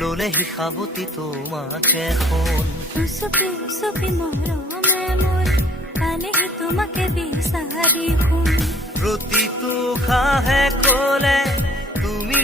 ললে শিখাবতি তোমাকে এখন উচুপি উচুপি মৰমে মোৰ পালেহি তোমাকে বিচাৰি শুন প্ৰতিটো খাহে কলে তুমি